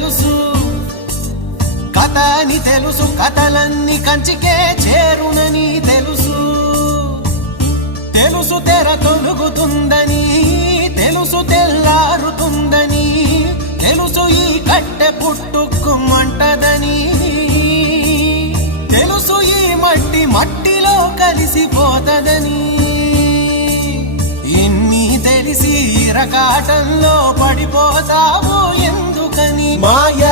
తెలుసు, కథ అని తెలుసు, కథలన్నీ కంచికే చేరునని తెలుసు. తెలుసు తెర తొలుగుతుందని, తెలుసు తెల్లారుతుందని, తెలుసు ఈ కట్టె పుట్టుకుమంటదని, తెలుసు ఈ మట్టి మట్టిలో కలిసిపోతదని. ఇన్ని తెలిసి ఇరకాటంలో పడిపోతావు ఎందుకని? మాయ